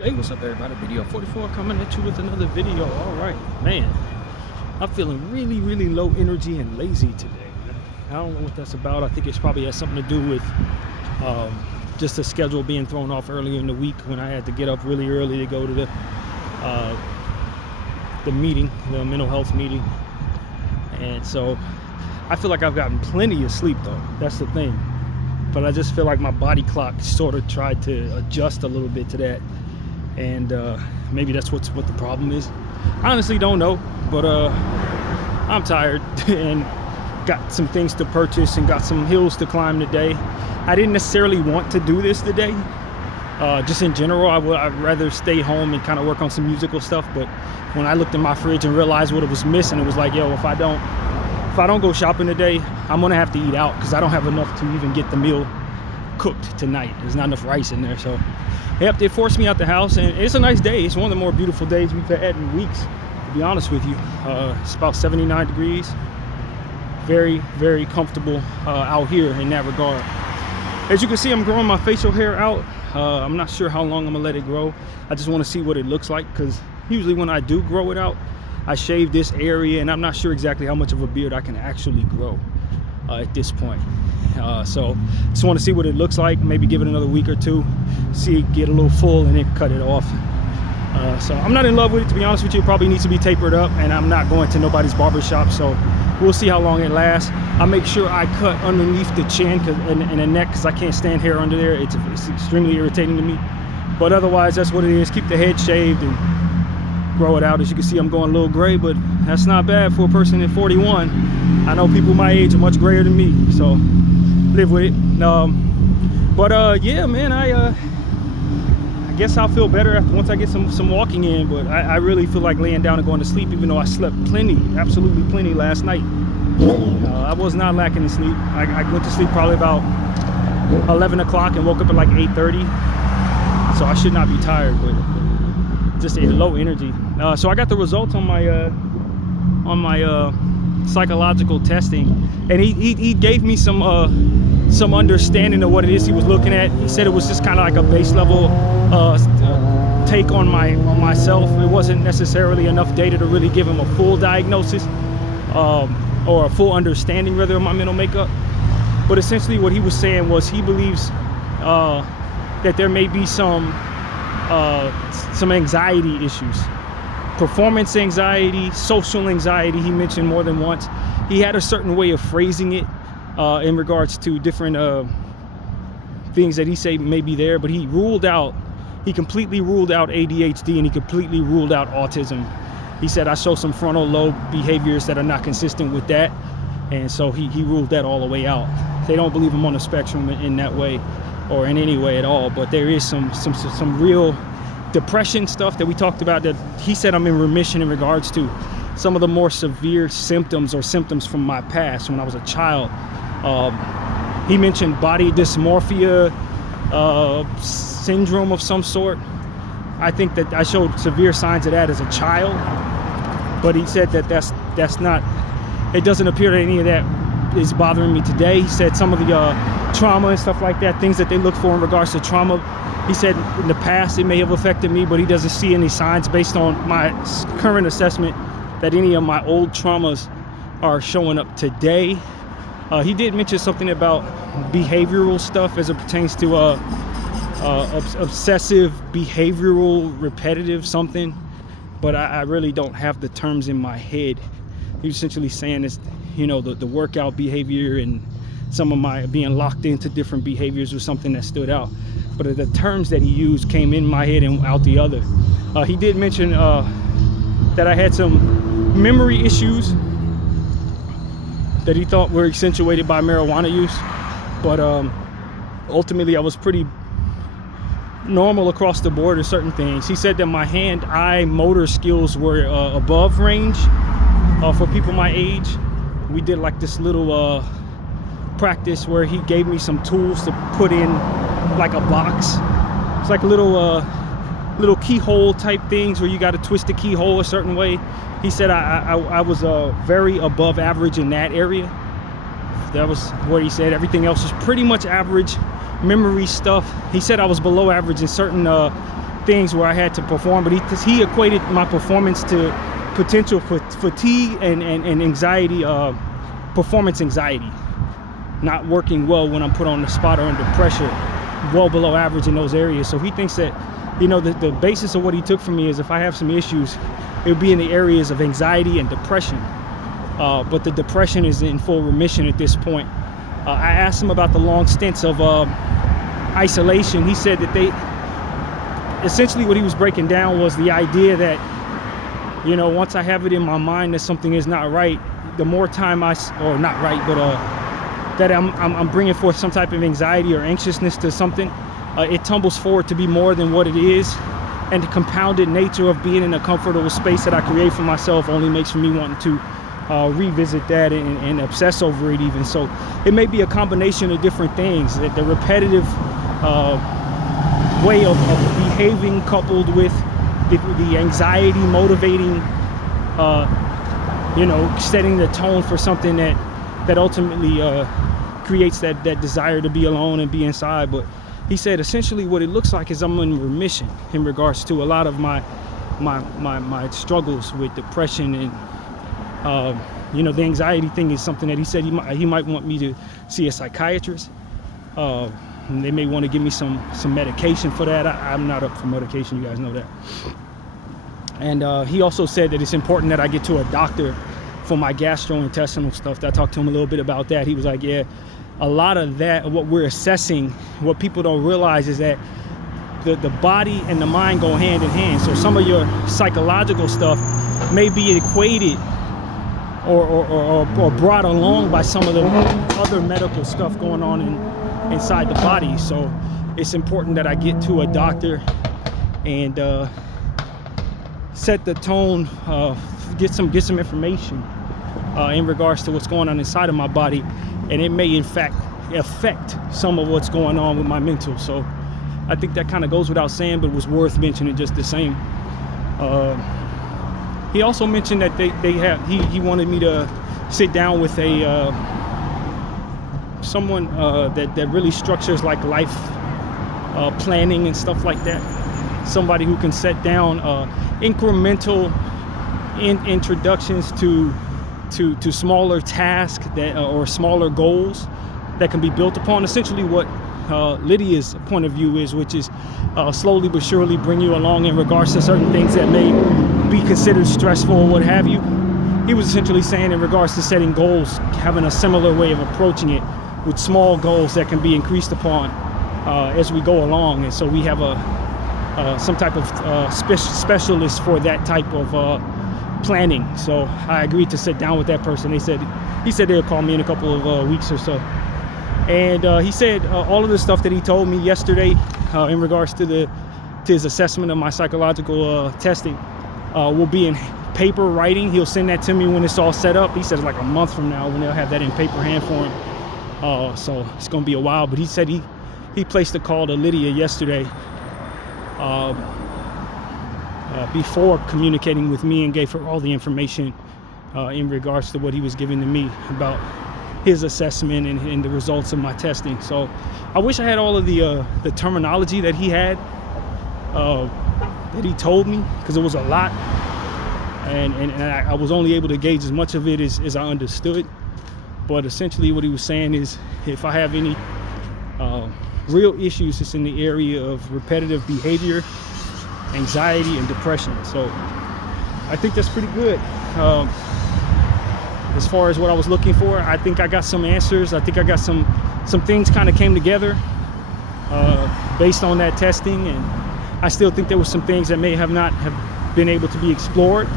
Hey, what's up everybody? Bdf 44 coming at you with another video. All right, man, I'm feeling really low energy and lazy today, man. I don't know what that's about. I think it's probably has something to do with just the schedule being thrown off earlier in the week when I had to get up really early to go to the meeting, the mental health meeting. And so I feel like I've gotten plenty of sleep though. That's the thing. But I just feel like my body clock sort of tried to adjust a little bit to that. And maybe that's what the problem is. I honestly don't know, but I'm tired and got some things to purchase and got some hills to climb today. I didn't necessarily want to do this today. Just in general, I'd rather stay home and kind of work on some musical stuff. But when I looked in my fridge and realized what it was missing, it was like, yo, if I don't go shopping today, I'm gonna have to eat out because I don't have enough to even get the meal cooked tonight. There's not enough rice in there. So yep, they forced me out the house, and it's a nice day. It's one of the more beautiful days we've had in weeks, to be honest with you. It's about 79 degrees. Very comfortable out here in that regard. As you can see, I'm growing my facial hair out. I'm not sure how long I'm gonna let it grow. I just want to see what it looks like, because usually when I do grow it out, I shave this area, and I'm not sure exactly how much of a beard I can actually grow at this point. So just want to see what it looks like, maybe give it another week or two, see it get a little full and then cut it off. So I'm not in love with it, to be honest with you. It probably needs to be tapered up, and I'm not going to nobody's barber shop, so we'll see how long it lasts. I make sure I cut underneath the chin and the neck, because I can't stand hair under there. It's extremely irritating to me. But otherwise, that's what it is. Keep the head shaved and grow it out. As you can see, I'm going a little gray, but that's not bad for a person at 41. I know people my age are much grayer than me, so live with it. Yeah, man, I guess I'll feel better once I get some walking in. But I really feel like laying down and going to sleep, even though I slept plenty, absolutely plenty last night. I was not lacking in sleep. I went to sleep probably about 11 o'clock and woke up at like 8:30, so I should not be tired, but just a low energy. So I got the results on my psychological testing, and he gave me some understanding of what it is he was looking at. He said it was just kind of like a base level take on myself. It wasn't necessarily enough data to really give him a full diagnosis or a full understanding rather of my mental makeup. But essentially what he was saying was he believes that there may be some anxiety issues, performance anxiety, social anxiety. He mentioned more than once. He had a certain way of phrasing it in regards to different things that he said may be there, but he completely ruled out ADHD, and he completely ruled out autism. He said I show some frontal lobe behaviors that are not consistent with that, and so he ruled that all the way out. They don't believe I'm on the spectrum in that way or in any way at all, but there is some real depression stuff that we talked about that he said I'm in remission in regards to some of the more severe symptoms from my past when I was a child. He mentioned body dysmorphia syndrome of some sort. I think that I showed severe signs of that as a child, but he said that that's not, it doesn't appear that any of that is bothering me today. He said some of the trauma and stuff like that, things that they look for in regards to trauma, he said in the past it may have affected me, but he doesn't see any signs based on my current assessment that any of my old traumas are showing up today. He did mention something about behavioral stuff as it pertains to obsessive behavioral repetitive something, but I really don't have the terms in my head. He was essentially saying is, you know, the workout behavior and some of my being locked into different behaviors was something that stood out, but the terms that he used came in my head and out the other. He did mention that I had some memory issues that he thought were accentuated by marijuana use, but ultimately I was pretty normal across the board in certain things. He said that my hand-eye motor skills were above range for people my age. We did like this little practice where he gave me some tools to put in like a box. It's like little keyhole type things where you got to twist the keyhole a certain way. He said I was very above average in that area. That was what he said. Everything else was pretty much average. Memory stuff, he said I was below average in certain things where I had to perform, but he equated my performance to potential fatigue and anxiety, performance anxiety, not working well when I'm put on the spot or under pressure, well below average in those areas. So he thinks that, you know, the basis of what he took from me is if I have some issues, it would be in the areas of anxiety and depression. But the depression is in full remission at this point. I asked him about the long stints of isolation. He said that essentially what he was breaking down was the idea that, you know, once I have it in my mind that something is not right, the more time that I'm bringing forth some type of anxiety or anxiousness to something, it tumbles forward to be more than what it is. And the compounded nature of being in a comfortable space that I create for myself only makes me wanting to revisit that and obsess over it even. So it may be a combination of different things, that the repetitive way of behaving coupled with the anxiety motivating, you know, setting the tone for something that ultimately creates that desire to be alone and be inside. But he said essentially what it looks like is I'm in remission in regards to a lot of my struggles with depression, and you know, the anxiety thing is something that he said he might want me to see a psychiatrist. And they may want to give me some medication for that. I'm not up for medication, you guys know that. And he also said that it's important that I get to a doctor for my gastrointestinal stuff. I talked to him a little bit about that. He was like, yeah, a lot of that, what we're assessing, what people don't realize is that the body and the mind go hand in hand. So some of your psychological stuff may be equated or brought along by some of the other medical stuff going on inside the body. So it's important that I get to a doctor and set the tone, get some information in regards to what's going on inside of my body, and it may in fact affect some of what's going on with my mental. So I think that kind of goes without saying, but it was worth mentioning just the same. He also mentioned that he wanted me to sit down with someone that really structures like life planning and stuff like that. Somebody who can set down incremental introductions to smaller tasks or smaller goals that can be built upon. Essentially what Lydia's point of view is, which is slowly but surely bring you along in regards to certain things that may be considered stressful or what have you. He was essentially saying in regards to setting goals, having a similar way of approaching it with small goals that can be increased upon as we go along. And so we have some type of specialist for that type of planning. So I agreed to sit down with that person. He said they'll call me in a couple of weeks or so. And he said all of the stuff that he told me yesterday in regards to his assessment of my psychological testing will be in paper writing. He'll send that to me when it's all set up. He says like a month from now when they'll have that in paper hand for him. So it's gonna be a while, but he said he placed a call to Lydia yesterday before communicating with me and gave her all the information in regards to what he was giving to me about his assessment and the results of my testing. So I wish I had all of the terminology that he had, that he told me, because it was a lot, and I was only able to gauge as much of it as I understood. But essentially what he was saying is if I have any real issues, it's in the area of repetitive behavior, anxiety, and depression. So I think that's pretty good. As far as what I was looking for, I think I got some answers. I think I got some things kind of came together based on that testing, and I still think there were some things that may not have been able to be explored.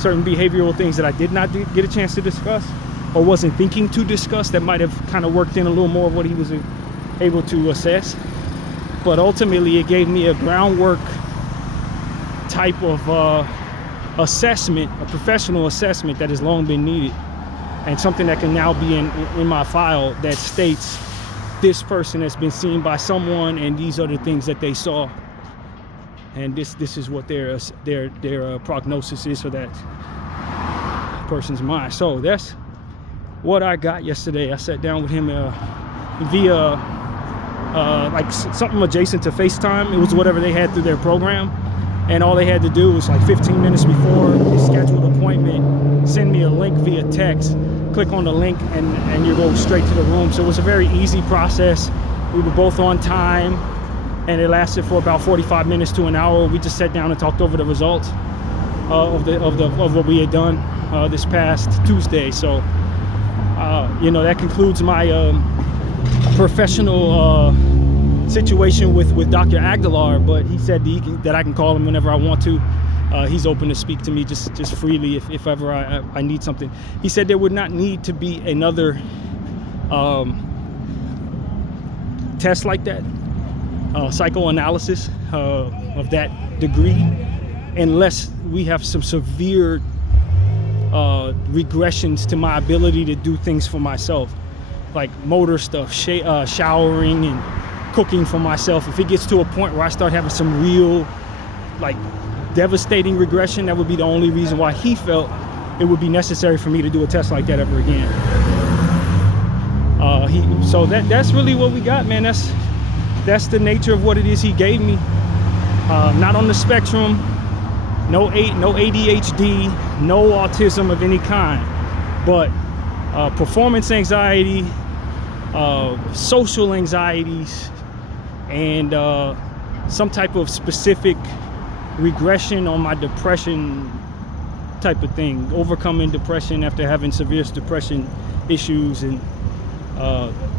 Certain behavioral things that I did not get a chance to discuss or wasn't thinking to discuss that might have kind of worked in a little more of what he was able to assess. But ultimately it gave me a groundwork type of assessment, a professional assessment that has long been needed, and something that can now be in my file that states this person has been seen by someone and these are the things that they saw, and this is what their prognosis is for that person's mind. So that's what I got yesterday. I sat down with him via like something adjacent to FaceTime. It was whatever they had through their program. And all they had to do was like 15 minutes before the scheduled appointment, send me a link via text, click on the link, and you go straight to the room. So it was a very easy process. We were both on time, and it lasted for about 45 minutes to an hour. We just sat down and talked over the results of what we had done this past Tuesday. So, you know, that concludes my professional situation with Dr. Aguilar, but he said that I can call him whenever I want to. He's open to speak to me just freely if ever I need something. He said there would not need to be another test like that, psychoanalysis of that degree, unless we have some severe regressions to my ability to do things for myself, like motor stuff, showering and cooking for myself. If it gets to a point where I start having some real, like, devastating regression, that would be the only reason why he felt it would be necessary for me to do a test like that ever again. So that's really what we got, man. That's the nature of what it is he gave me. Not on the spectrum, no ADHD, no autism of any kind, but performance anxiety, social anxieties, and some type of specific regression on my depression type of thing, overcoming depression after having severe depression issues, and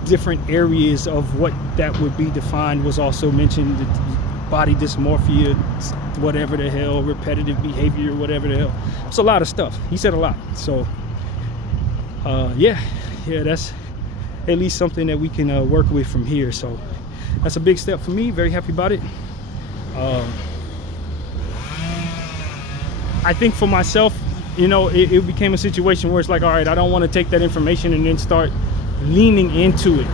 different areas of what that would be defined was also mentioned. Body dysmorphia, whatever the hell, repetitive behavior, whatever the hell. It's a lot of stuff. He said a lot. So yeah, that's at least something that we can work with from here. So that's a big step for me. Very happy about it. I think for myself, you know, it became a situation where it's like, all right, I don't want to take that information and then start leaning into it.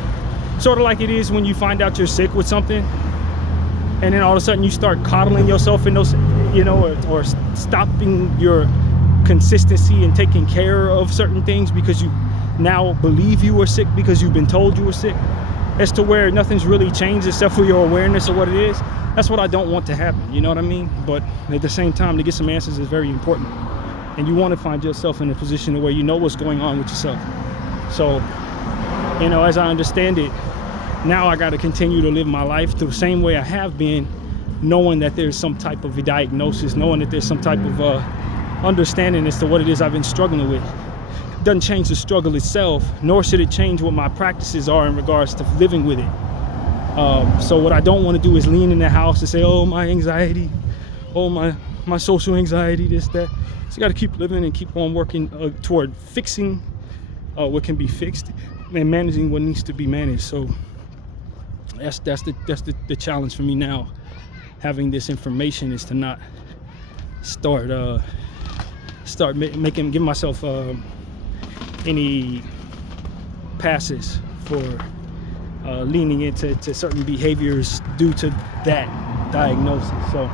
Sort of like it is when you find out you're sick with something, and then all of a sudden you start coddling yourself in those, you know, or stopping your consistency and taking care of certain things because you now believe you were sick because you've been told you were sick, as to where nothing's really changed except for your awareness of what it is. That's what I don't want to happen, you know what I mean? But at the same time, to get some answers is very important, and you want to find yourself in a position where you know what's going on with yourself. So, you know, as I understand it, now I got to continue to live my life the same way I have been, knowing that there's some type of a diagnosis, knowing that there's some type of understanding as to what it is I've been struggling with. It doesn't change the struggle itself, nor should it change what my practices are in regards to living with it. So what I don't want to do is lean in the house and say, oh, my anxiety, oh, my social anxiety, this, that. So you got to keep living and keep on working toward fixing what can be fixed and managing what needs to be managed. So that's the challenge for me now. Having this information is to not give myself any passes for leaning into certain behaviors due to that diagnosis. So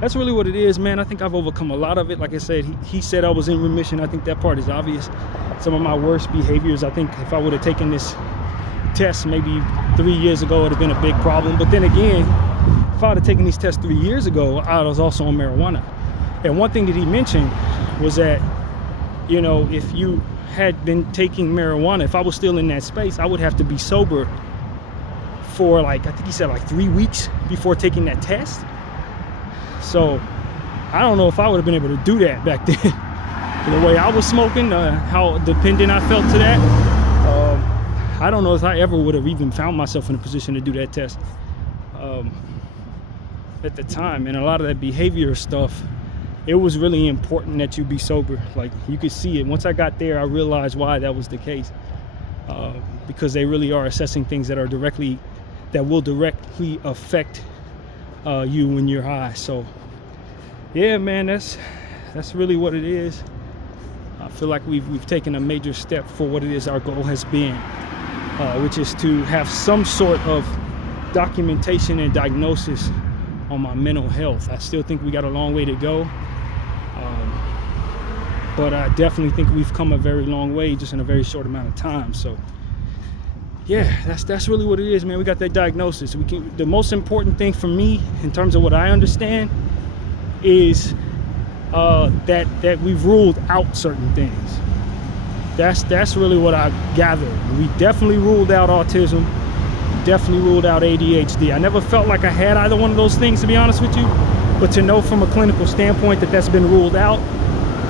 that's really what it is, man. I think I've overcome a lot of it. Like I said, he said I was in remission. I think that part is obvious. Some of my worst behaviors, I think if I would have taken this test maybe 3 years ago, it would have been a big problem. But then again, if I would have taken these tests 3 years ago, I was also on marijuana. And one thing that he mentioned was that, you know, if you had been taking marijuana, if I was still in that space, I would have to be sober for, like, I think he said like 3 weeks before taking that test. So I don't know if I would have been able to do that back then. The way I was smoking, how dependent I felt to that, I don't know if I ever would have even found myself in a position to do that test at the time. And a lot of that behavior stuff, it was really important that you be sober. Like, you could see it. Once I got there, I realized why that was the case, because they really are assessing things that will directly affect you when you're high. So yeah, man, that's really what it is. I feel like we've taken a major step for what it is our goal has been, which is to have some sort of documentation and diagnosis on my mental health. I still think we got a long way to go, but I definitely think we've come a very long way just in a very short amount of time. So yeah, that's really what it is, man. We got that diagnosis. The most important thing for me in terms of what I understand is that we've ruled out certain things. That's really what I gathered. We definitely ruled out autism, definitely ruled out ADHD. I never felt like I had either one of those things, to be honest with you, but to know from a clinical standpoint that that's been ruled out,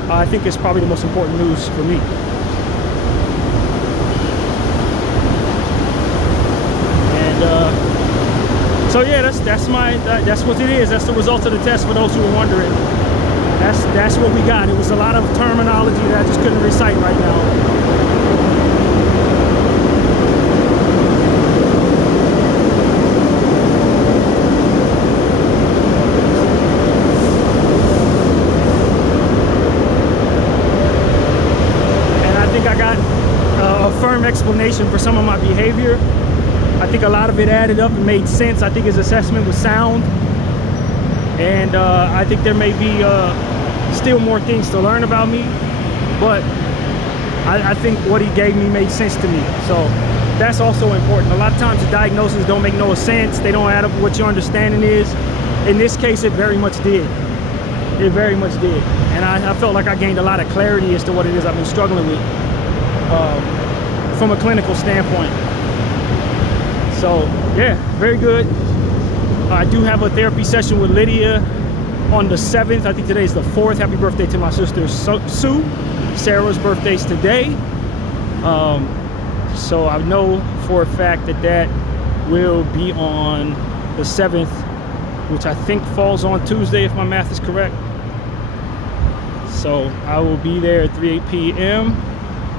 I think it's probably the most important news for me. And so yeah, that's what it is. That's the result of the test, for those who are wondering. That's what we got. It was a lot of terminology that I just couldn't recite right now. And I think I got a firm explanation for some of my behavior. I think a lot of it added up and made sense. I think his assessment was sound. And I think there may be still more things to learn about me, but I think what he gave me made sense to me. So that's also important. A lot of times the diagnoses don't make no sense. They don't add up with what your understanding is. In this case, it very much did. It very much did. And I felt like I gained a lot of clarity as to what it is I've been struggling with from a clinical standpoint. So yeah, very good. I do have a therapy session with Lydia on the 7th. I think today is the 4th. Happy birthday to my sister Sue. Sarah's birthday's today. So I know for a fact that will be on the 7th, which I think falls on Tuesday if my math is correct. So I will be there at 3 p.m.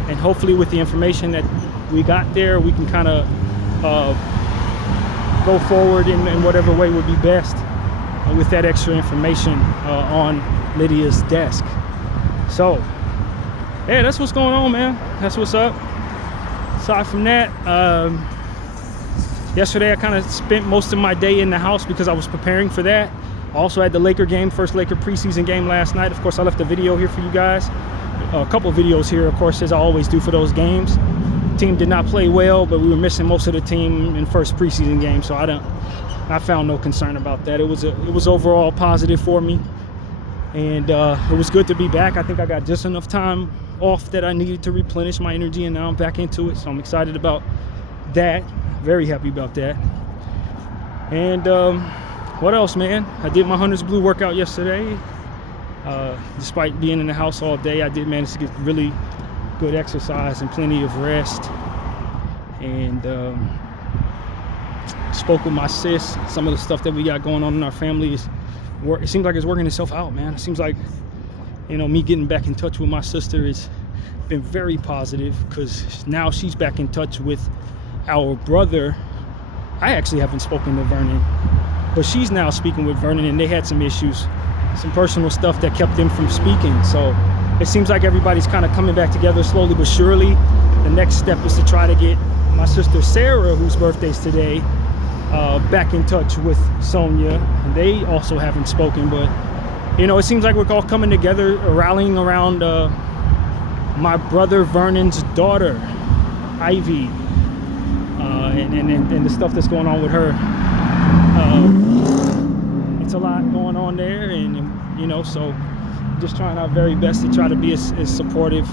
and hopefully with the information that we got there, we can kind of go forward in whatever way would be best with that extra information on Lydia's desk. So yeah, that's what's going on, man. That's what's up. Aside from that, yesterday I kind of spent most of my day in the house because I was preparing for that. I also had the Laker game, first Laker preseason game last night. Of course, I left a video here for you guys. A couple videos here, of course, as I always do for those games. Team did not play well, but we were missing most of the team in first preseason game, so I found no concern about that. It was overall positive for me, and it was good to be back. I think I got just enough time off that I needed to replenish my energy, and now I'm back into it, so I'm excited about that. Very happy about that. And what else, man? I did my Hunters Blue workout yesterday. Despite being in the house all day, I did manage to get really good exercise and plenty of rest. And spoke with my sis. Some of the stuff that we got going on in our family it seems like it's working itself out, man. It seems like, you know, me getting back in touch with my sister has been very positive, because now she's back in touch with our brother. I actually haven't spoken to Vernon, but she's now speaking with Vernon, and they had some issues, some personal stuff that kept them from speaking. So it seems like everybody's kind of coming back together slowly but surely. The next step is to try to get my sister Sarah, whose birthday's today, back in touch with Sonia. And they also haven't spoken, but you know, it seems like we're all coming together, rallying around my brother Vernon's daughter, Ivy, and the stuff that's going on with her. It's a lot going on there, and you know, so just trying our very best to try to be as supportive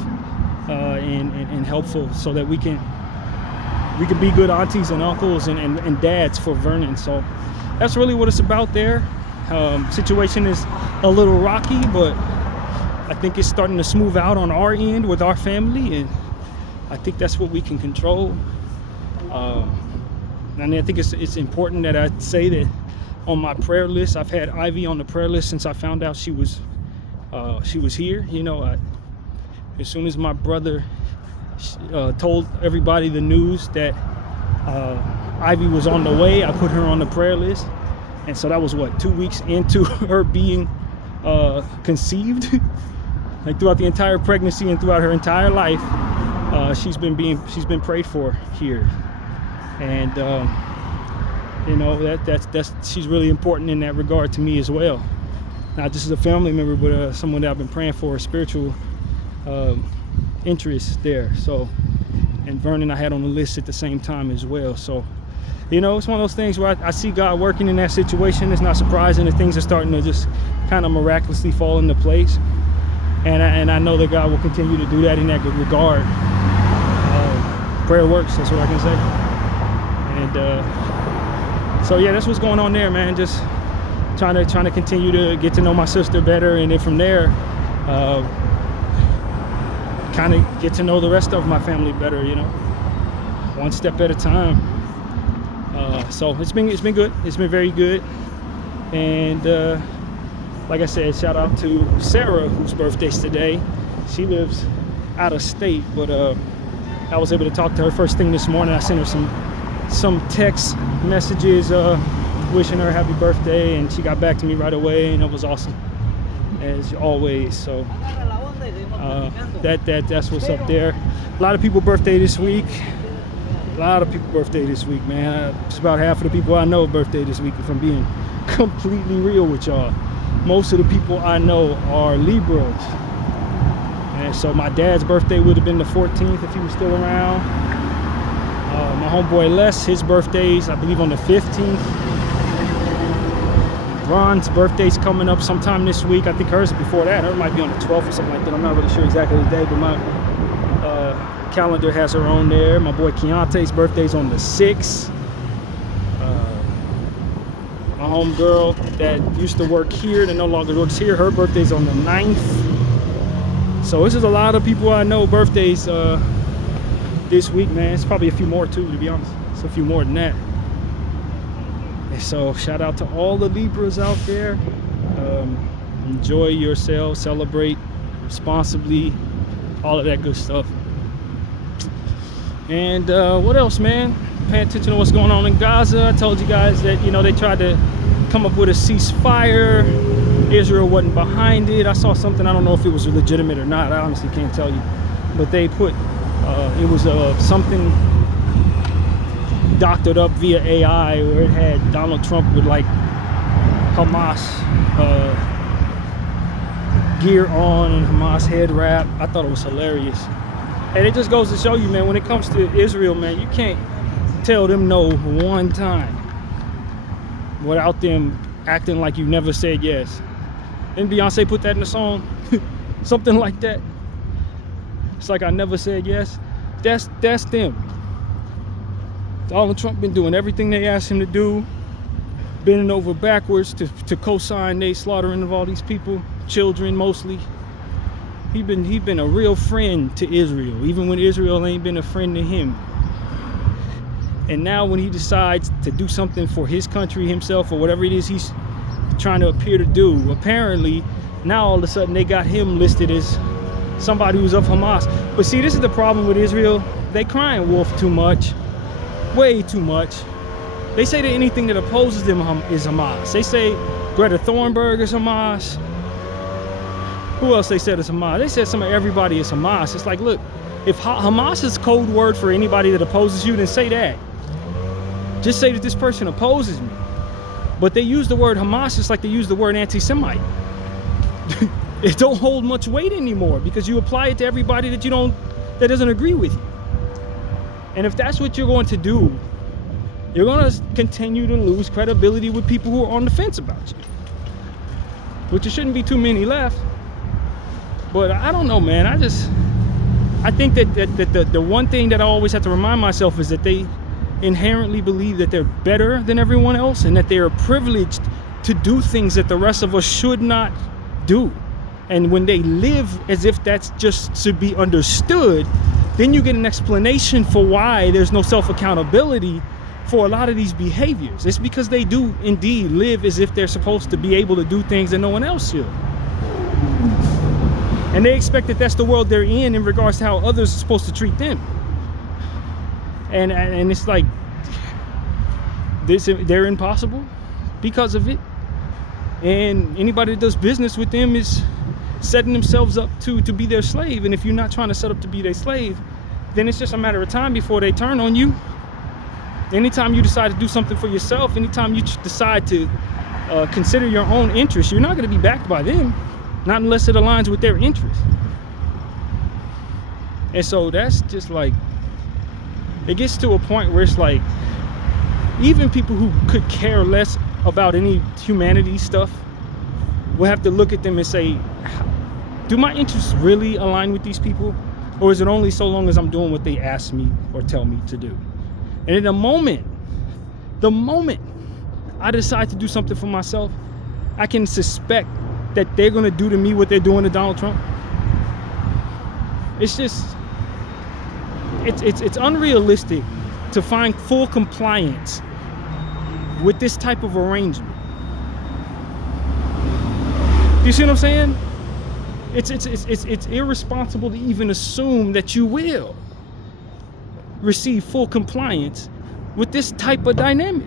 and helpful, so that we can be good aunties and uncles and dads for Vernon. So that's really what it's about there. Situation is a little rocky, but I think it's starting to smooth out on our end with our family, and I think that's what we can control. And I think it's important that I say that on my prayer list, I've had Ivy on the prayer list since I found out she was here. You know, as soon as my brother told everybody the news that Ivy was on the way, I put her on the prayer list. And so that was what, 2 weeks into her being conceived. Like throughout the entire pregnancy and throughout her entire life, she's been prayed for here. And you know, that's she's really important in that regard to me as well. Not just as a family member, but someone that I've been praying for, a spiritual interest there. So and Vernon I had on the list at the same time as well. So, you know, it's one of those things where I see God working in that situation. It's not surprising that things are starting to just kind of miraculously fall into place. And I know that God will continue to do that in that good regard. Prayer works, that's what I can say. And so yeah, that's what's going on there, man. Just trying to continue to get to know my sister better, and then from there, kind of get to know the rest of my family better, you know, one step at a time. So it's been good. It's been very good. And like I said, shout out to Sarah, whose birthday's today. She lives out of state, but I was able to talk to her first thing this morning. I sent her some text messages wishing her a happy birthday, and she got back to me right away, and it was awesome as always. So that's what's up there. A lot of people birthday this week. Man. It's about half of the people I know birthday this week, if I'm being completely real with y'all. Most of the people I know are Libras. And so my dad's birthday would have been the 14th if he was still around. My homeboy Les, his birthday's I believe on the 15th. Ron's birthday's coming up sometime this week. I think hers is before that. Hers might be on the 12th or something like that. I'm not really sure exactly the day, but my calendar has her on there. My boy Keontae's birthday's on the 6th. My homegirl that used to work here, that no longer works here, her birthday's on the 9th. So this is a lot of people I know birthdays this week, man. It's probably a few more too, to be honest. It's a few more than that. And so shout out to all the Libras out there. Enjoy yourself, celebrate responsibly, all of that good stuff. And what else, man? Paying attention to what's going on in Gaza. I told you guys that, you know, they tried to come up with a ceasefire. Israel wasn't behind it. I saw something, I don't know if it was legitimate or not. I honestly can't tell you. But they put, it was something doctored up via AI where it had Donald Trump with like Hamas gear on and Hamas head wrap. I thought it was hilarious. And it just goes to show you, man, when it comes to Israel, man, you can't tell them no one time without them acting like you never said yes. Didn't Beyonce put that in the song? Something like that. It's like I never said yes. That's them. Donald Trump been doing everything they asked him to do, bending over backwards to co-sign they slaughtering of all these people, children mostly. He been a real friend to Israel, even when Israel ain't been a friend to him. And now when he decides to do something for his country, himself, or whatever it is he's trying to appear to do, apparently now all of a sudden they got him listed as somebody who's of Hamas. But see, this is the problem with Israel. They crying wolf too much, way too much. They say that anything that opposes them is Hamas. They say Greta Thunberg is Hamas. Who else they said is Hamas? They said everybody is Hamas. It's like, look, if Hamas is code word for anybody that opposes you, then say that. Just say that this person opposes me. But they use the word Hamas just like they use the word anti-Semite. It don't hold much weight anymore because you apply it to everybody that doesn't agree with you. And if that's what you're going to do, you're going to continue to lose credibility with people who are on the fence about you. Which there shouldn't be too many left. But I don't know, man. I think that the one thing that I always have to remind myself is that they inherently believe that they're better than everyone else and that they are privileged to do things that the rest of us should not do. And when they live as if that's just to be understood, then you get an explanation for why there's no self-accountability for a lot of these behaviors. It's because they do indeed live as if they're supposed to be able to do things that no one else should. And they expect that that's the world they're in regards to how others are supposed to treat them. And it's like, they're impossible because of it. And anybody that does business with them is setting themselves up to be their slave. And if you're not trying to set up to be their slave, then it's just a matter of time before they turn on you. Anytime you decide to do something for yourself, anytime you decide to consider your own interests, you're not going to be backed by them. Not unless it aligns with their interests. And so that's just like, It gets to a point where it's like, even people who could care less about any humanity stuff will have to look at them and say, do my interests really align with these people? Or is it only so long as I'm doing what they ask me or tell me to do? And in the moment I decide to do something for myself, I can suspect that they're going to do to me what they're doing to Donald Trump. It's just, it's unrealistic to find full compliance with this type of arrangement. Do you see what I'm saying? It's irresponsible to even assume that you will receive full compliance with this type of dynamic.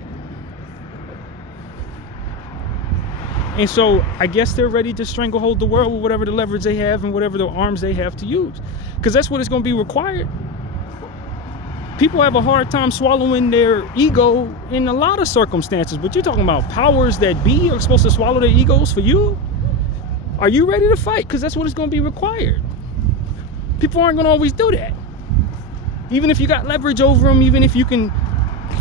And so I guess they're ready to stranglehold the world with whatever the leverage they have and whatever the arms they have to use, because that's what it's going to be required. People have a hard time swallowing their ego in a lot of circumstances, but you're talking about powers that be are supposed to swallow their egos for you? Are you ready to fight? Because that's what it's going to be required. People aren't going to always do that. Even if you got leverage over them, even if you can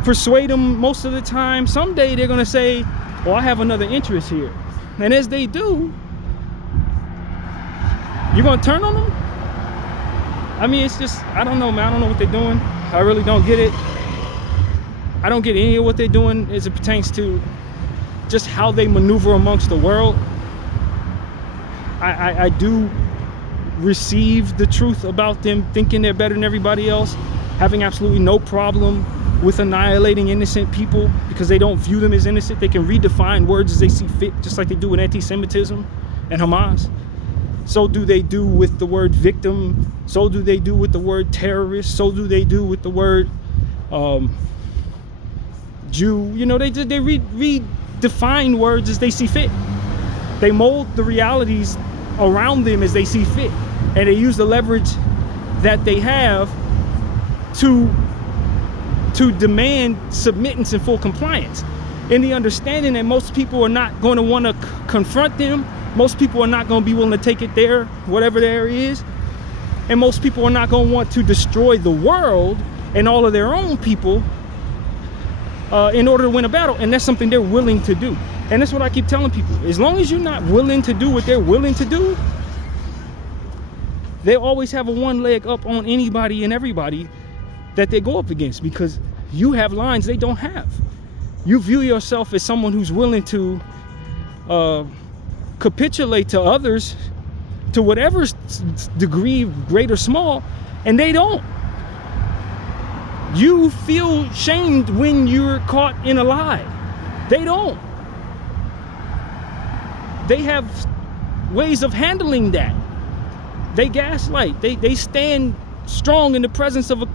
persuade them most of the time, someday they're going to say, well, I have another interest here. And as they do, you're going to turn on them? I mean, it's just, I don't know, man. I don't know what they're doing. I really don't get it. I don't get any of what they're doing as it pertains to just how they maneuver amongst the world. I do receive the truth about them thinking they're better than everybody else, having absolutely no problem with annihilating innocent people because they don't view them as innocent. They can redefine words as they see fit, just like they do with anti-Semitism and Hamas. So do they do with the word victim. So do they do with the word terrorist. So do they do with the word Jew. You know, they redefine words as they see fit. They mold the realities around them as they see fit, and they use the leverage that they have to demand submittance and full compliance, in the understanding that most people are not going to want to confront them. Most people are not going to be willing to take it there, whatever there is, and most people are not going to want to destroy the world and all of their own people in order to win a battle. And that's something they're willing to do. And that's what I keep telling people. As long as you're not willing to do what they're willing to do, they always have a one leg up on anybody and everybody that they go up against, because you have lines they don't have. You view yourself as someone who's willing to capitulate to others to whatever degree, great or small, and they don't. You feel shamed when you're caught in a lie. They don't. They have ways of handling that. They gaslight. They stand strong in the presence of a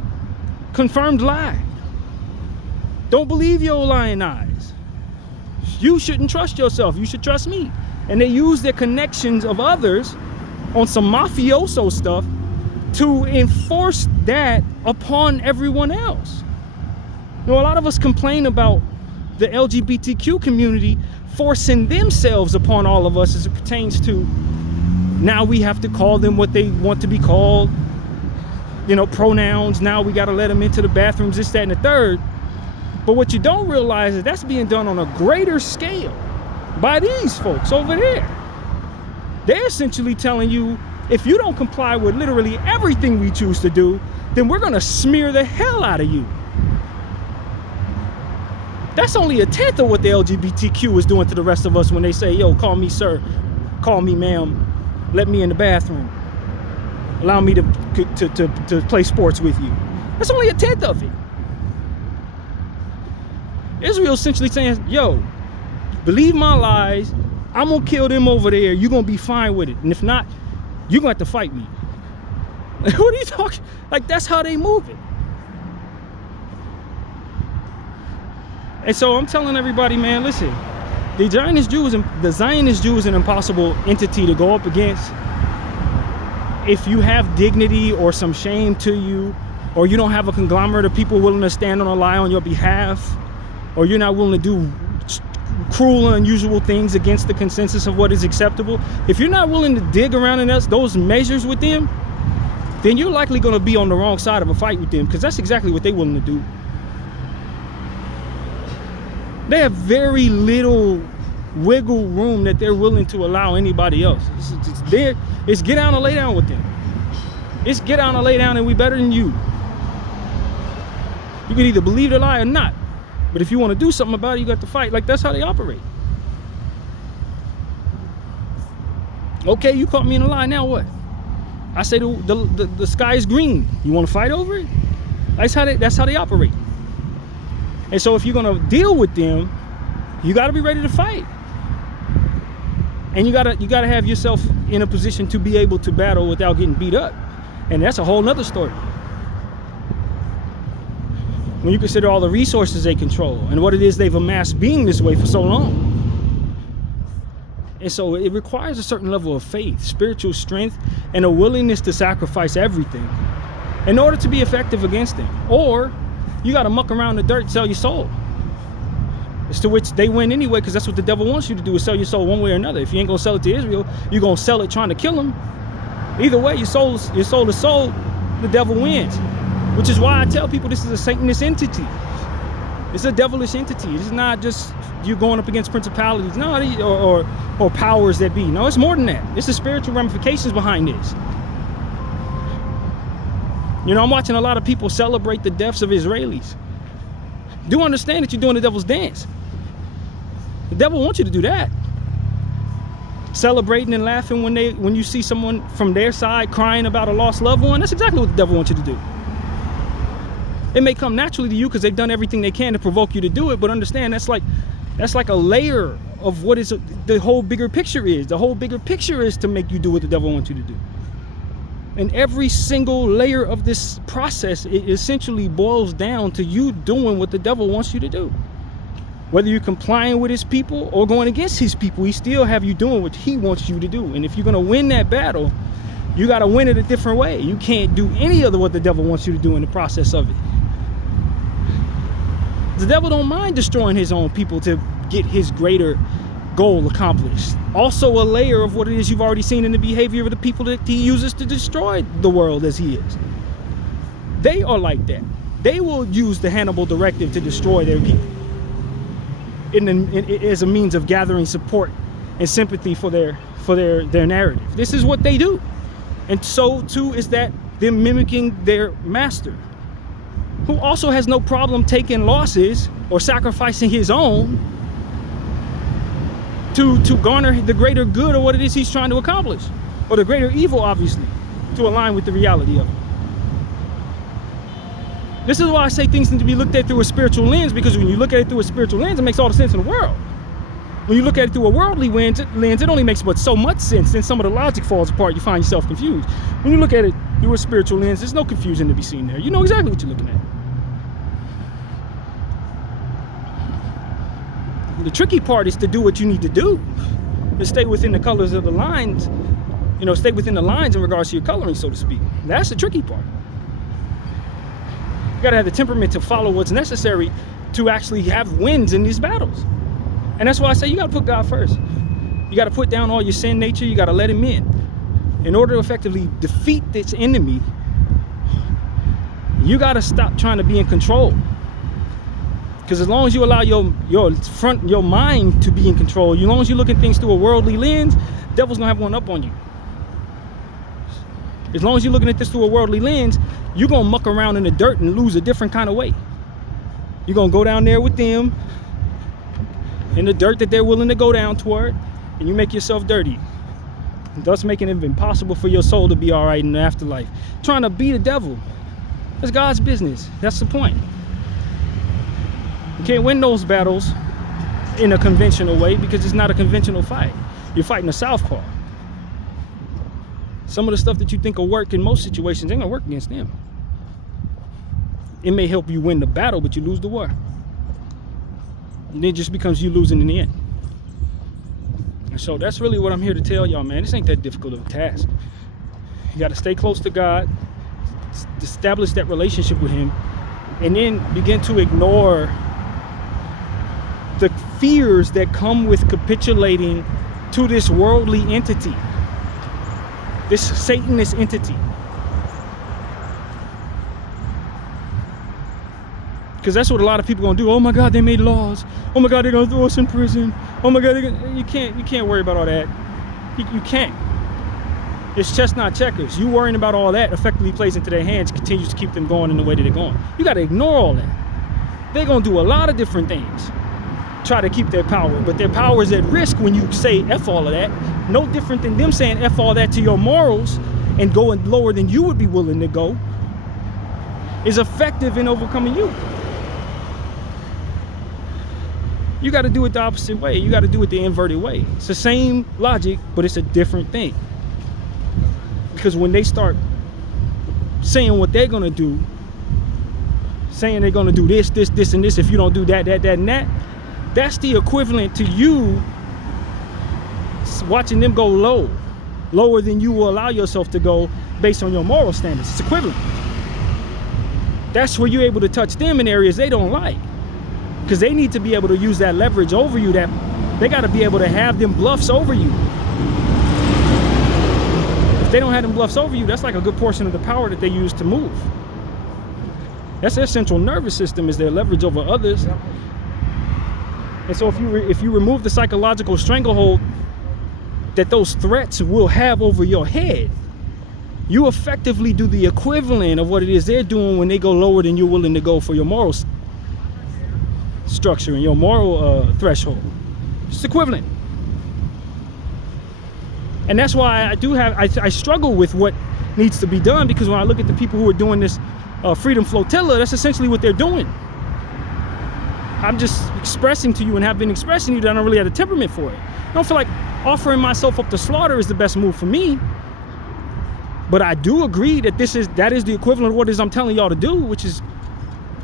confirmed lie. Don't believe your lying eyes. You shouldn't trust yourself. You should trust me. And they use their connections of others on some mafioso stuff to enforce that upon everyone else. You know, a lot of us complain about the LGBTQ community forcing themselves upon all of us as it pertains to, now we have to call them what they want to be called, you know, pronouns. Now we got to let them into the bathrooms, this, that, and the third. But what you don't realize is that's being done on a greater scale by these folks over there. They're essentially telling you, if you don't comply with literally everything we choose to do, then we're going to smear the hell out of you. That's only a tenth of what the LGBTQ is doing to the rest of us when they say, yo, call me sir, call me ma'am, let me in the bathroom, allow me to play sports with you. That's only a tenth of it. Israel essentially saying, yo, believe my lies, I'm going to kill them over there, you're going to be fine with it. And if not, you're going to have to fight me. What are you talking? Like, that's how they move it. And so I'm telling everybody, man, listen, the Zionist Jew is an impossible entity to go up against. If you have dignity or some shame to you, or you don't have a conglomerate of people willing to stand on a lie on your behalf, or you're not willing to do cruel and unusual things against the consensus of what is acceptable, if you're not willing to dig around in those measures with them, then you're likely going to be on the wrong side of a fight with them, because that's exactly what they're willing to do. They have very little wiggle room that they're willing to allow anybody else. It's get down and lay down with them. It's get down and lay down and we better than you. You can either believe the lie or not. But if you want to do something about it, you got to fight. Like, that's how they operate. Okay, you caught me in a lie, now what? I say the sky is green. You want to fight over it? That's how they operate. And so if you're going to deal with them, you got to be ready to fight. And you gotta have yourself in a position to be able to battle without getting beat up. And that's a whole nother story. When you consider all the resources they control and what it is they've amassed being this way for so long. And so it requires a certain level of faith, spiritual strength, and a willingness to sacrifice everything in order to be effective against them. Or you got to muck around the dirt and sell your soul. It's to which they win anyway, because that's what the devil wants you to do, is sell your soul one way or another. If you ain't going to sell it to Israel, you're going to sell it trying to kill them. Either way, your soul is sold, the devil wins. Which is why I tell people this is a Satanist entity. It's a devilish entity. It's not just you going up against principalities, no, or powers that be. No, it's more than that. It's the spiritual ramifications behind this. You know, I'm watching a lot of people celebrate the deaths of Israelis. Do understand that you're doing the devil's dance. The devil wants you to do that. Celebrating and laughing when you see someone from their side crying about a lost loved one. That's exactly what the devil wants you to do. It may come naturally to you because they've done everything they can to provoke you to do it, but understand that's like a layer of what is the whole bigger picture is. The whole bigger picture is to make you do what the devil wants you to do. And every single layer of this process, it essentially boils down to you doing what the devil wants you to do. Whether you're complying with his people or going against his people, he still have you doing what he wants you to do. And if you're going to win that battle, you got to win it a different way. You can't do any of what the devil wants you to do in the process of it. The devil don't mind destroying his own people to get his greater goal accomplished. Also a layer of what it is you've already seen in the behavior of the people that he uses to destroy the world as he is. They are like that. They will use the Hannibal directive to destroy their people as a means of gathering support and sympathy for their narrative. This is what they do. And so too is that them mimicking their master, who also has no problem taking losses or sacrificing his own to garner the greater good of what it is he's trying to accomplish, or the greater evil, obviously, to align with the reality of it. This is why I say things need to be looked at through a spiritual lens, because when you look at it through a spiritual lens, it makes all the sense in the world. When you look at it through a worldly lens, it only makes but so much sense. Then some of the logic falls apart. You find yourself confused. When you look at it through a spiritual lens, there's no confusion to be seen there. You know exactly what you're looking at. The tricky part is to do what you need to do, to stay within the colors of the lines, stay within the lines in regards to your coloring, so to speak. That's the tricky part. You gotta have the temperament to follow what's necessary to actually have wins in these battles. And that's why I say you gotta put God first. You gotta put down all your sin nature, you gotta let him in. In order to effectively defeat this enemy, you gotta stop trying to be in control. Because as long as you allow your mind to be in control, as long as you look at things through a worldly lens, the devil's gonna have one up on you. As long as you're looking at this through a worldly lens, you're gonna muck around in the dirt and lose a different kind of way. You're gonna go down there with them in the dirt that they're willing to go down toward, and you make yourself dirty, thus making it impossible for your soul to be all right in the afterlife. Trying to be the devil, that's God's business. That's the point. You can't win those battles in a conventional way, because it's not a conventional fight. You're fighting a southpaw. Some of the stuff that you think will work in most situations ain't gonna work against them. It may help you win the battle, but you lose the war. And it just becomes you losing in the end. And so that's really what I'm here to tell y'all, man. This ain't that difficult of a task. You gotta stay close to God, establish that relationship with him, and then begin to ignore the fears that come with capitulating to this worldly entity, this Satanist entity. Because that's what a lot of people gonna do. Oh my God, they made laws. Oh my God, they're gonna throw us in prison. Oh my God, you can't worry about all that. You can't. It's chestnut checkers. You worrying about all that effectively plays into their hands, continues to keep them going in the way that they're going. You got to ignore all that. They're going to do a lot of different things, try to keep their power, but their power is at risk when you say F all of that. No different than them saying F all that to your morals and going lower than you would be willing to go is effective in overcoming you. You got to do it the opposite way. You got to do it the inverted way. It's the same logic, but it's a different thing. Because when they start saying what they're going to do, saying they're going to do this, and this, if you don't do that, and that, that's the equivalent to you watching them go lower than you will allow yourself to go based on your moral standards. It's equivalent. That's where you're able to touch them in areas they don't like. Because they need to be able to use that leverage over you, that they got to be able to have them bluffs over you. If they don't have them bluffs over you, that's like a good portion of the power that they use to move. That's their central nervous system, is their leverage over others. And so if you remove the psychological stranglehold that those threats will have over your head, you effectively do the equivalent of what it is they're doing when they go lower than you're willing to go for your moral structure and your moral threshold. It's equivalent. And that's why I struggle with what needs to be done, because when I look at the people who are doing this freedom flotilla, that's essentially what they're doing. I'm just expressing to you, and have been expressing to you, that I don't really have the temperament for it. I don't feel like offering myself up to slaughter is the best move for me. But I do agree that that is the equivalent of what it is I'm telling y'all to do, which is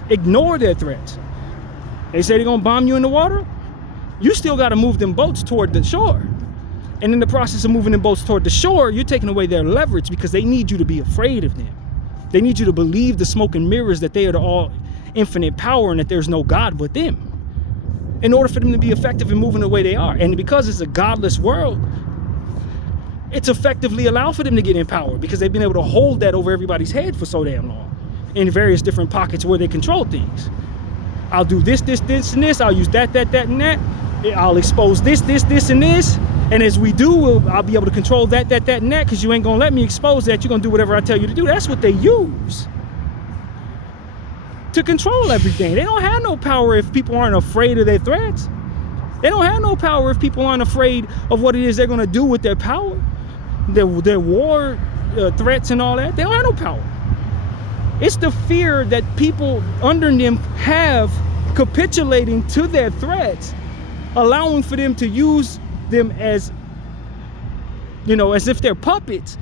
ignore their threats. They say they're gonna bomb you in the water. You still gotta move them boats toward the shore. And in the process of moving them boats toward the shore, you're taking away their leverage, because they need you to be afraid of them. They need you to believe the smoke and mirrors that they are the all infinite power and that there's no God but them, in order for them to be effective in moving the way they are. And because it's a godless world, it's effectively allowed for them to get in power, because they've been able to hold that over everybody's head for so damn long in various different pockets where they control things. I'll do this, and this. I'll use that, and that. I'll expose this, and this. And as we do, I'll be able to control that, and that, because you ain't going to let me expose that. You're going to do whatever I tell you to do. That's what they use to control everything. They don't have no power if people aren't afraid of their threats. They don't have no power if people aren't afraid of what it is they're going to do with their power, their war threats and all that. They don't have no power. It's the fear that people under them have capitulating to their threats, allowing for them to use them as, as if they're puppets,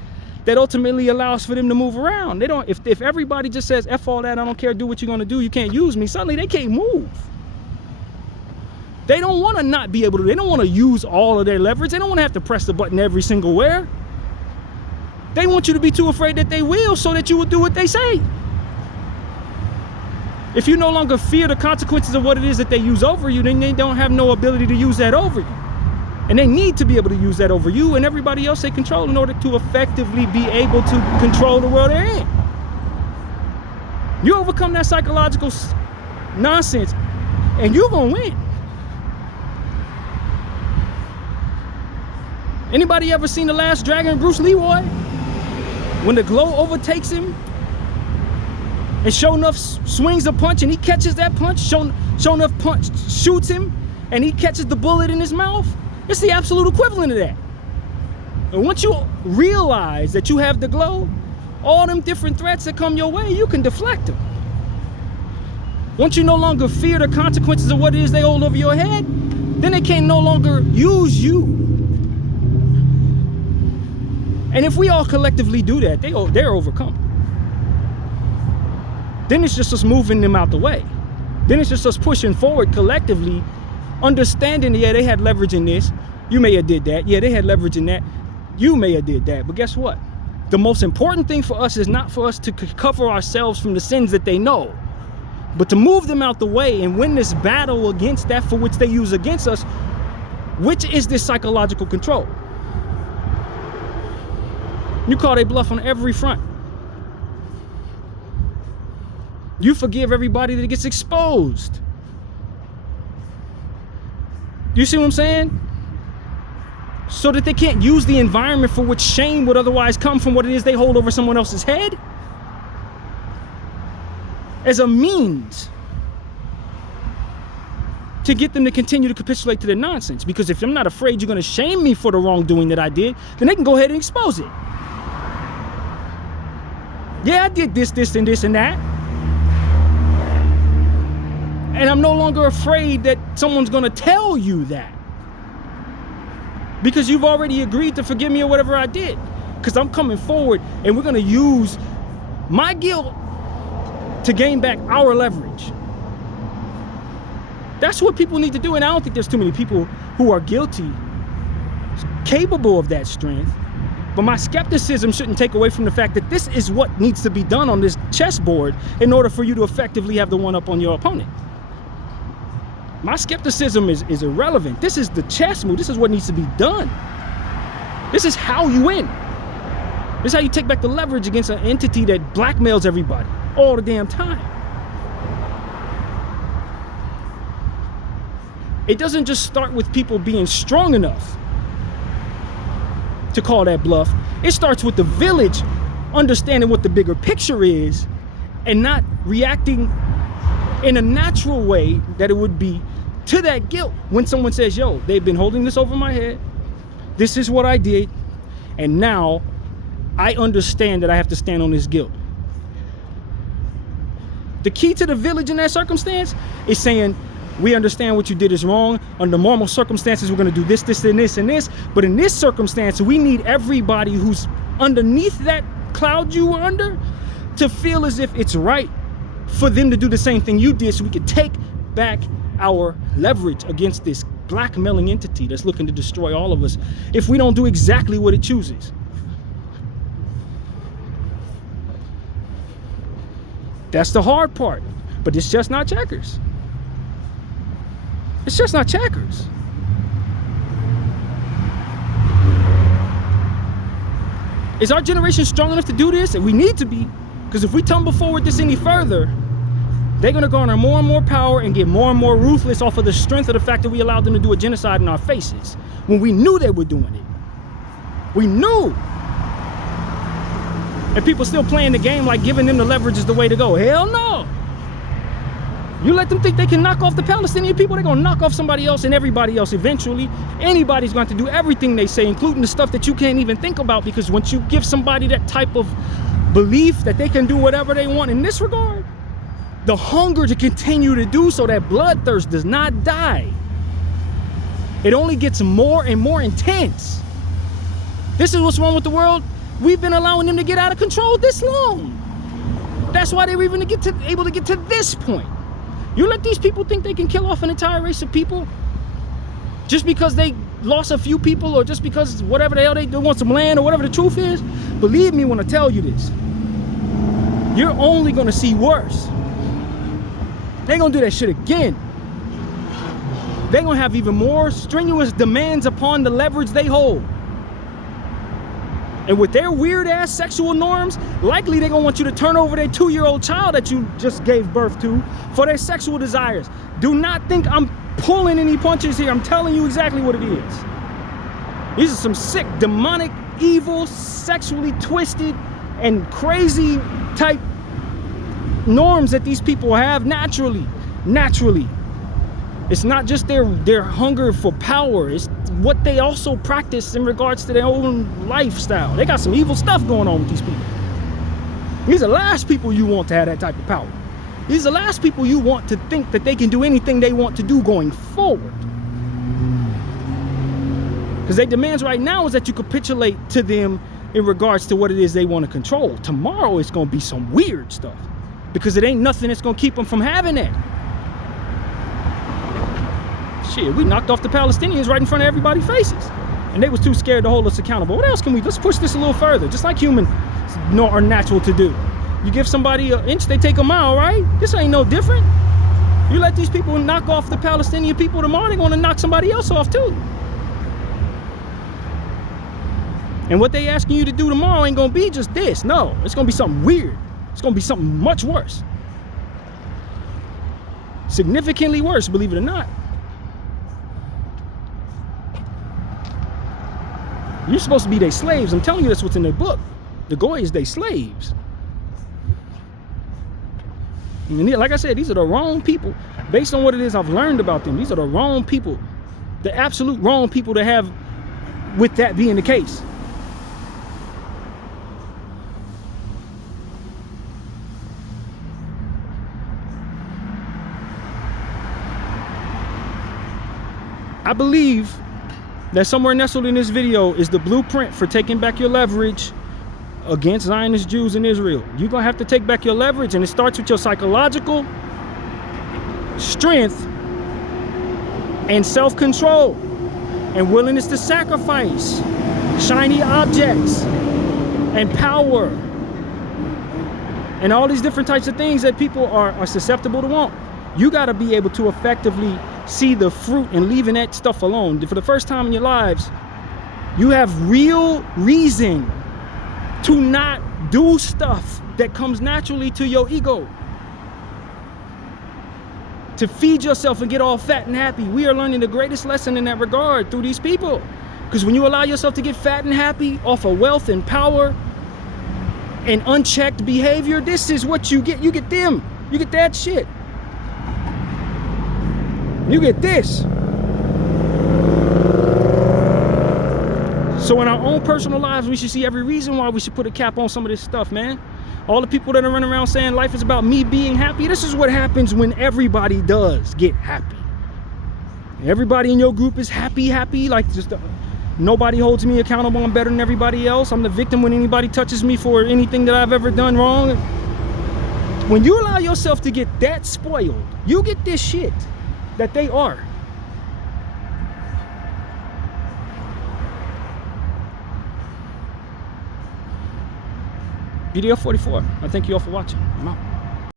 that ultimately allows for them to move around. They don't, if everybody just says F all that, I don't care, do what you're gonna do, you can't use me, suddenly they can't move. They don't want to not be able to, they don't want to use all of their leverage. They don't want to have to press the button every single where. They want you to be too afraid that they will, so that you will do what they say. If you no longer fear the consequences of what it is that they use over you, then they don't have no ability to use that over you. And they need to be able to use that over you and everybody else they control in order to effectively be able to control the world they're in. You overcome that psychological nonsense, and you're gonna win. Anybody ever seen The Last Dragon, Bruce Leroy? When the glow overtakes him, and sure enough swings a punch and he catches that punch, sure enough punch shoots him and he catches the bullet in his mouth. It's the absolute equivalent of that. And once you realize that you have the glow, all them different threats that come your way, you can deflect them. Once you no longer fear the consequences of what it is they hold over your head, then they can no longer use you. And if we all collectively do that, they're overcome. Then it's just us moving them out the way. Then it's just us pushing forward collectively, understanding, yeah, they had leverage in this. You may have did that. Yeah, they had leverage in that. You may have did that. But guess what? The most important thing for us is not for us to cover ourselves from the sins that they know, but to move them out the way and win this battle against that for which they use against us, which is this psychological control. You call they bluff on every front. You forgive everybody that gets exposed. You see what I'm saying? So that they can't use the environment for which shame would otherwise come from what it is they hold over someone else's head as a means to get them to continue to capitulate to their nonsense. Because if I'm not afraid you're going to shame me for the wrongdoing that I did, then they can go ahead and expose it. Yeah, I did this, and this, and that. And I'm no longer afraid that someone's going to tell you that. Because you've already agreed to forgive me or whatever I did. Because I'm coming forward and we're going to use my guilt to gain back our leverage. That's what people need to do. And I don't think there's too many people who are guilty, capable of that strength. But my skepticism shouldn't take away from the fact that this is what needs to be done on this chessboard in order for you to effectively have the one up on your opponent. My skepticism is irrelevant. This is the chess move. This is what needs to be done. This is how you win. This is how you take back the leverage against an entity that blackmails everybody all the damn time. It doesn't just start with people being strong enough to call that bluff. It starts with the village understanding what the bigger picture is and not reacting in a natural way that it would be to that guilt when someone says, yo, they've been holding this over my head. This is what I did. And now I understand that I have to stand on this guilt. The key to the village in that circumstance is saying, we understand what you did is wrong. Under normal circumstances, we're going to do this, this, and this, and this. But in this circumstance, we need everybody who's underneath that cloud you were under to feel as if it's right for them to do the same thing you did so we can take back our leverage against this blackmailing entity that's looking to destroy all of us if we don't do exactly what it chooses. That's the hard part, but it's just not checkers. It's just not checkers. Is our generation strong enough to do this? And we need to be, because if we tumble forward this any further, they're going to garner more and more power and get more and more ruthless off of the strength of the fact that we allowed them to do a genocide in our faces when we knew they were doing it. We knew. And people still playing the game like giving them the leverage is the way to go. Hell no. You let them think they can knock off the Palestinian people, they're going to knock off somebody else and everybody else eventually. Anybody's going to do everything they say, including the stuff that you can't even think about, because once you give somebody that type of belief that they can do whatever they want in this regard, the hunger to continue to do so, that bloodthirst does not die. It only gets more and more intense. This is what's wrong with the world. We've been allowing them to get out of control this long. That's why they were even able to get to this point. You let these people think they can kill off an entire race of people just because they lost a few people, or just because whatever the hell they want some land, or whatever the truth is. Believe me when I tell you this, you're only going to see worse. They're going to do that shit again. They're going to have even more strenuous demands upon the leverage they hold. And with their weird ass sexual norms, likely they're gonna want you to turn over their 2-year-old child that you just gave birth to for their sexual desires. Do not think I'm pulling any punches here. I'm telling you exactly what it is. These are some sick, demonic, evil, sexually twisted, and crazy type norms that these people have naturally. It's not just their hunger for power, it's what they also practice in regards to their own lifestyle. They got some evil stuff going on with these people. These are the last people you want to have that type of power. These are the last people you want to think that they can do anything they want to do going forward. Because their demands right now is that you capitulate to them in regards to what it is they want to control. Tomorrow it's going to be some weird stuff, because it ain't nothing that's going to keep them from having that. Shit, we knocked off the Palestinians right in front of everybody's faces, and they was too scared to hold us accountable. What else can we? Let's push this a little further, just like humans are natural to do. You give somebody an inch, they take a mile, right? This ain't no different. You let these people knock off the Palestinian people tomorrow, they're gonna knock somebody else off too. And what they asking you to do tomorrow ain't gonna be just this. No, it's gonna be something weird. It's gonna be something much worse. Significantly worse, believe it or not. You're supposed to be their slaves. I'm telling you, that's what's in their book. The Goy is their slaves. And like I said, these are the wrong people. Based on what it is I've learned about them, these are the wrong people. The absolute wrong people to have with that being the case. I believe that somewhere nestled in this video is the blueprint for taking back your leverage against Zionist Jews in Israel. You're going to have to take back your leverage, and it starts with your psychological strength and self-control and willingness to sacrifice shiny objects and power and all these different types of things that people are susceptible to want. You got to be able to effectively see the fruit and leaving that stuff alone. For the first time in your lives, you have real reason to not do stuff that comes naturally to your ego. To feed yourself and get all fat and happy. We are learning the greatest lesson in that regard through these people. Because when you allow yourself to get fat and happy off of wealth and power and unchecked behavior, this is what you get. You get them. You get that shit. You get this. So in our own personal lives, we should see every reason why we should put a cap on some of this stuff, man. All the people that are running around saying life is about me being happy, this is what happens when everybody does get happy. Everybody in your group is happy, like just nobody holds me accountable. I'm better than everybody else. I'm the victim when anybody touches me for anything that I've ever done wrong. When you allow yourself to get that spoiled, you get this shit that they are. Bdf 44. I thank you all for watching. I'm out.